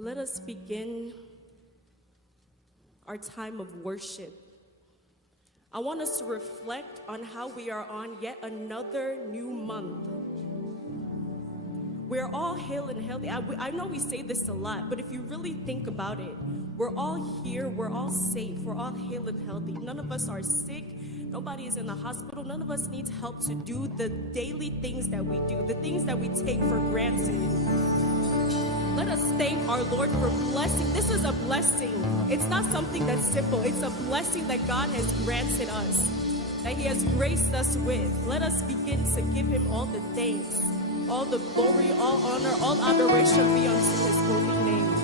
Let us begin our time of worship. I want us to reflect on how we are on yet another new month. We're all hale and healthy. I know we say this a lot, but if you really think about it, we're all here, we're all safe, we're all hale and healthy. None of us are sick, nobody is in the hospital, none of us needs help to do the daily things that we do, the things that we take for granted. Let us thank our Lord for blessing. This is a blessing. It's not something that's simple. It's a blessing that God has granted us, that He has graced us with. Let us begin to give Him all the thanks, all the glory, all honor, all adoration be unto His holy name.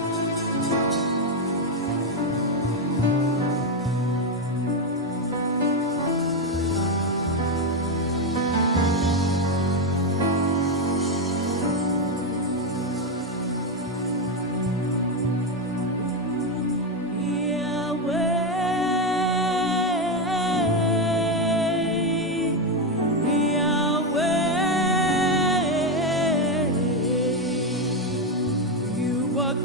What